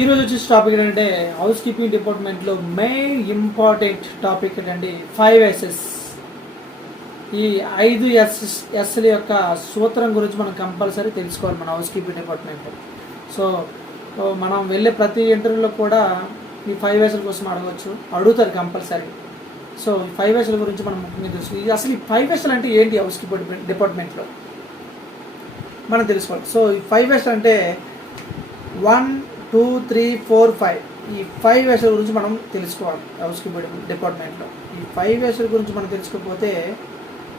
ఈరోజు వచ్చేసి టాపిక్ ఏంటంటే హౌస్ కీపింగ్ డిపార్ట్మెంట్లో మెయిన్ ఇంపార్టెంట్ టాపిక్ ఏంటంటే 5 S's. ఈ 5 S'ల యొక్క సూత్రం గురించి మనం కంపల్సరీ తెలుసుకోవాలి మన హౌస్ కీపింగ్ డిపార్ట్మెంట్లో. సో మనం వెళ్ళే ప్రతి ఇంటర్వ్యూలో కూడా ఈ 5 S'ల కోసం అడుగుతారు కంపల్సరీ. సో ఈ 5 S'ల గురించి మనం ముఖ్యంగా తెలుసు. అసలు ఈ 5 S'లు అంటే ఏంటి హౌస్ కీపింగ్ డిపార్ట్మెంట్లో మనం తెలుసుకోవాలి. సో ఈ 5 S అంటే 1, 2, 3, 4, 5 ఈ 5 S'ల గురించి మనం తెలుసుకోవాలి హౌస్ కీపింగ్ డిపార్ట్మెంట్లో. ఈ 5 S'ల గురించి మనం తెలుసుకోకపోతే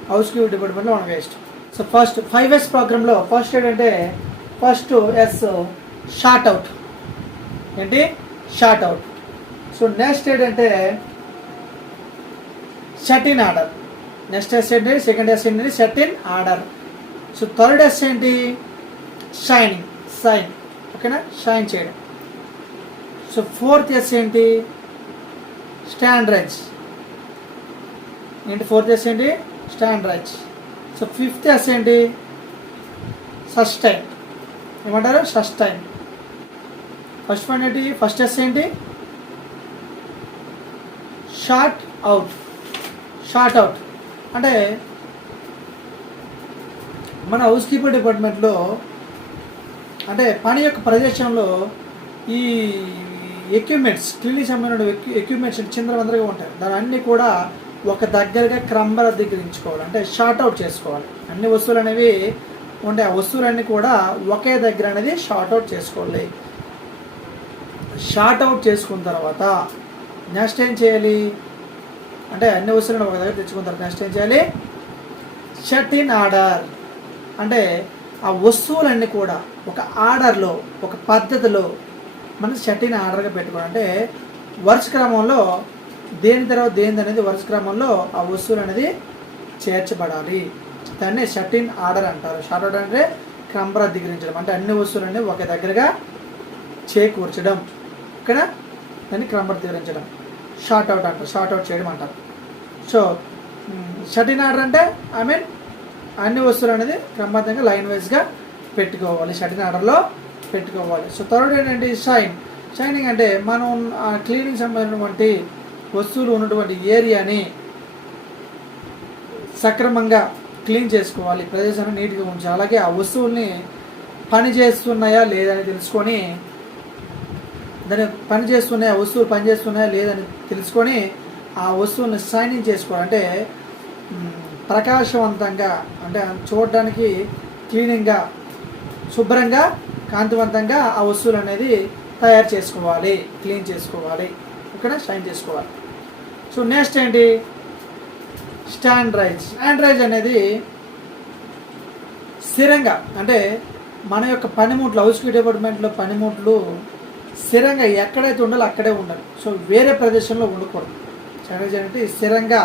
హౌస్ కీపింగ్ డిపార్ట్మెంట్లో మనం వేస్ట్. సో ఫస్ట్ 5S ప్రోగ్రాంలో ఫస్ట్ ఏంటంటే ఫస్ట్ S షార్ట్ అవుట్. ఏంటి షార్ట్ అవుట్. సో నెక్స్ట్ ఏంటంటే set in order. Next S ఏంటి, సెకండ్ S ఏంటి set in order. So third S ఏంటి షైనింగ్, సైన్. ఓకేనా, షైన్ చేయడం. సో ఫోర్త్ S ఏంటి స్టాండర్డ్స్. ఏంటి ఫోర్త్ S ఏంటి స్టాండర్డ్స్. సో ఫిఫ్త్ S ఏంటి సస్టైన్. ఏమంటారు సస్టైన్. ఫస్ట్ వన్ ఏంటి ఫస్ట్ S ఏంటి షార్ట్ అవుట్. షార్ట్ అవుట్ అంటే మన హౌస్ కీపర్ డిపార్ట్మెంట్లో అంటే పని యొక్క ప్రదేశంలో ఈ ఎక్విప్మెంట్స్ క్లీనింగ్ సంబంధించిన ఎక్విప్మెంట్స్ చిందరవందరగా ఉంటాయి. దాని అన్నీ కూడా ఒక దగ్గరగా క్రమబద్ధీకరించుకోవాలి, అంటే షార్ట్ అవుట్ చేసుకోవాలి. అన్ని వస్తువులు అనేవి ఉంటాయి, ఆ వస్తువులన్నీ కూడా ఒకే దగ్గర అనేది షార్ట్ అవుట్ చేసుకోవాలి. షార్ట్ అవుట్ చేసుకున్న తర్వాత నెక్స్ట్ ఏం చేయాలి అంటే అన్ని వస్తువులను ఒక దగ్గర తెచ్చుకున్న తర్వాత నెక్స్ట్ ఏం చేయాలి సెట్ ఇన్ ఆర్డర్. అంటే ఆ వస్తువులన్నీ కూడా ఒక ఆర్డర్లో ఒక పద్ధతిలో మనం సెట్ ఇన్ ఆర్డర్గా పెట్టుకోవాలి. అంటే వరుస క్రమంలో దేని తర్వాత దేని అనేది వరుస క్రమంలో ఆ వస్తువులు అనేది చేర్చబడాలి. దాన్ని సెట్ ఇన్ ఆర్డర్ అంటారు. షార్ట్ అవుట్ అంటే క్రమబద్ధీకరించడం, అంటే అన్ని వస్తువులన్నీ ఒక దగ్గరగా చేకూర్చడం. ఇక్కడ దాన్ని క్రమబద్ధీకరించడం షార్ట్ అవుట్ అంటారు, షార్ట్ అవుట్ చేయడం అంటారు. సో సెట్ ఇన్ ఆర్డర్ అంటే అన్ని వస్తువులు అనేది క్రమబద్ధంగా లైన్ వైజ్గా పెట్టుకోవాలి, సెట్ ఇన్ ఆర్డర్లో పెట్టుకోవాలి. సో థర్డ్ ఏంటంటే షైనింగ్ అంటే మనం క్లీనింగ్ సంబంధించినటువంటి వస్తువులు ఉన్నటువంటి ఏరియాని సక్రమంగా క్లీన్ చేసుకోవాలి, ప్రదేశాన్ని నీట్గా ఉంచాలి. అలాగే ఆ వస్తువుల్ని పని చేస్తున్నాయా లేదని తెలుసుకొని దాన్ని పని చేస్తున్నాయా వస్తువులు పని చేస్తున్నాయా లేదని తెలుసుకొని ఆ వస్తువుల్ని షైనింగ్ చేసుకోవాలి. అంటే ప్రకాశవంతంగా, అంటే చూడడానికి క్లీనింగ్గా శుభ్రంగా కాంతివంతంగా ఆ వస్తువులు అనేది తయారు చేసుకోవాలి, క్లీన్ చేసుకోవాలి, ఇక్కడ షైన్ చేసుకోవాలి. సో నెక్స్ట్ ఏంటి స్టాండర్డ్స్. స్టాండర్డ్స్ అనేది స్థిరంగా, అంటే మన యొక్క పనిముట్లు హౌస్ కీపింగ్ డిపార్ట్మెంట్లో పనిముట్లు స్థిరంగా ఎక్కడైతే ఉండాలో అక్కడే ఉండాలి. సో వేరే ప్రదేశంలో ఉండకూడదు. స్టాండర్డ్స్ అంటే స్థిరంగా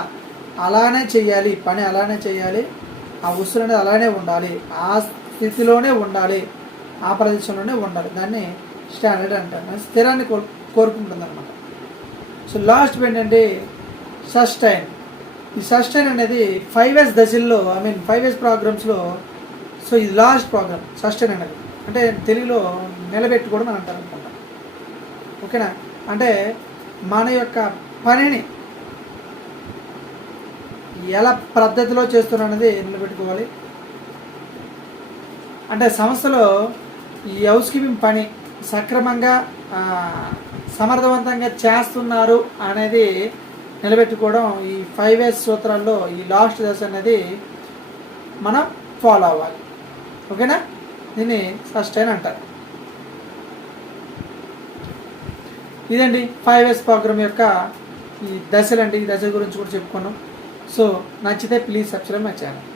అలానే చేయాలి, పని అలానే చేయాలి, ఆ వస్తువులు అనేది అలానే ఉండాలి, ఆ స్థితిలోనే ఉండాలి, ఆ ప్రదేశంలోనే ఉండాలి. దాన్ని స్టాండర్డ్ అంటారు. స్థిరాన్ని కోరుకుంటుంది అనమాట. సో లాస్ట్ ఏంటంటే సస్టైన్. ఈ సస్టైన్ అనేది 5S దశల్లో 5S ప్రోగ్రామ్స్లో సో ఇది లాస్ట్ ప్రోగ్రామ్ సస్టైన్ అనేది. అంటే తెలుగులో నిలబెట్టుకోవడం అని అంటారు అనుకుంటా. ఓకేనా, అంటే మన యొక్క పనిని ఎలా పద్ధతిలో చేస్తున్నది నిలబెట్టుకోవాలి. అంటే సంస్థలో ఈ హౌస్ కీపింగ్ పని సక్రమంగా సమర్థవంతంగా చేస్తున్నారు అనేది నిలబెట్టుకోవడం ఈ 5S సూత్రాల్లో ఈ లాస్ట్ దశ అనేది మనం ఫాలో అవ్వాలి. ఓకేనా, దీన్ని సస్టైన్ అంటారు. ఇదండి 5S ప్రోగ్రామ్ యొక్క ఈ దశలండి. ఈ దశ గురించి కూడా చెప్పుకున్నాం. సో నచ్చితే ప్లీజ్ సబ్స్క్రైబ్ మై ఛానల్.